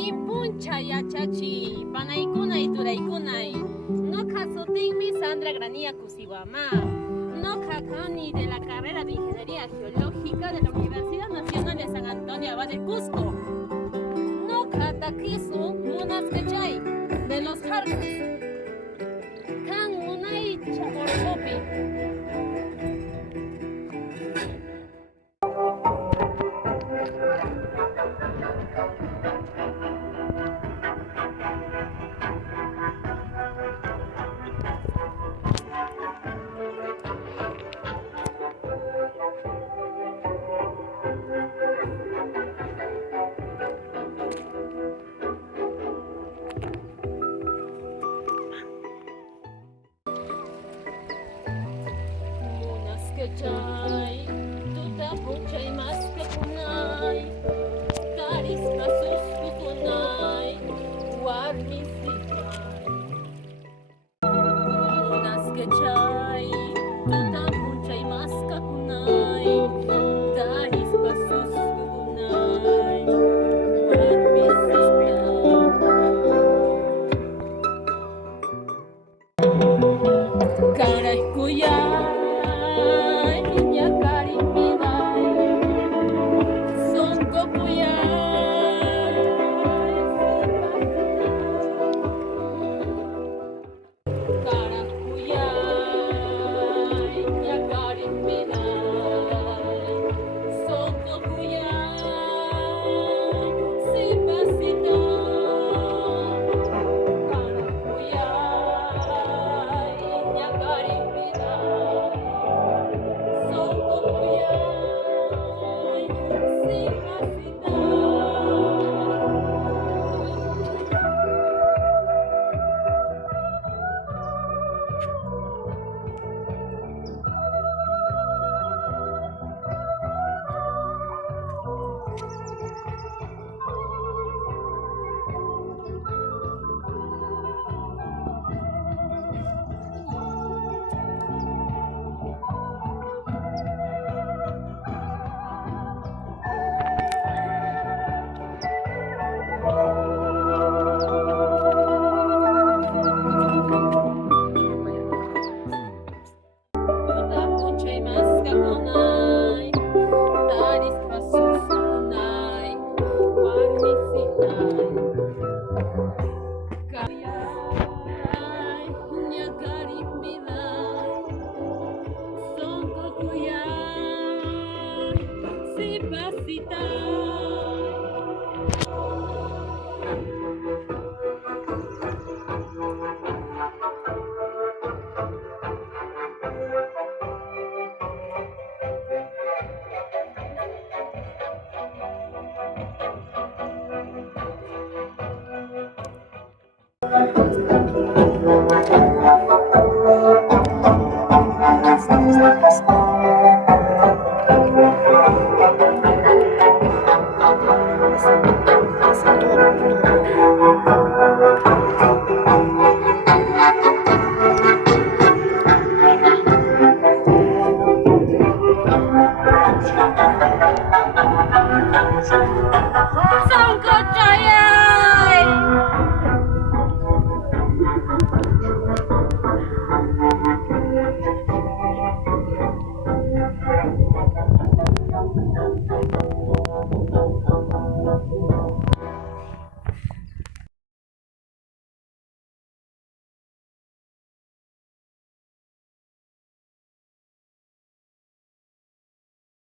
y puncha yachachi, panaykunay turaykunay. Noqa sutinmi Sandra Granilla Kusiwama. Noqa kani de la carrera de Ingeniería Geológica de la Universidad Nacional de San Antonio Abad del Cusco. Noqa takisu munasqachay de los Jarcos. Kan munay chaporcopi. Chay, tuta puchay maska kunay, karisma suskukunay, warmisikay. Unaska chay, tuta puchay maska kunay, karisma suskukunay, warmisikay. Caray kuyay. Son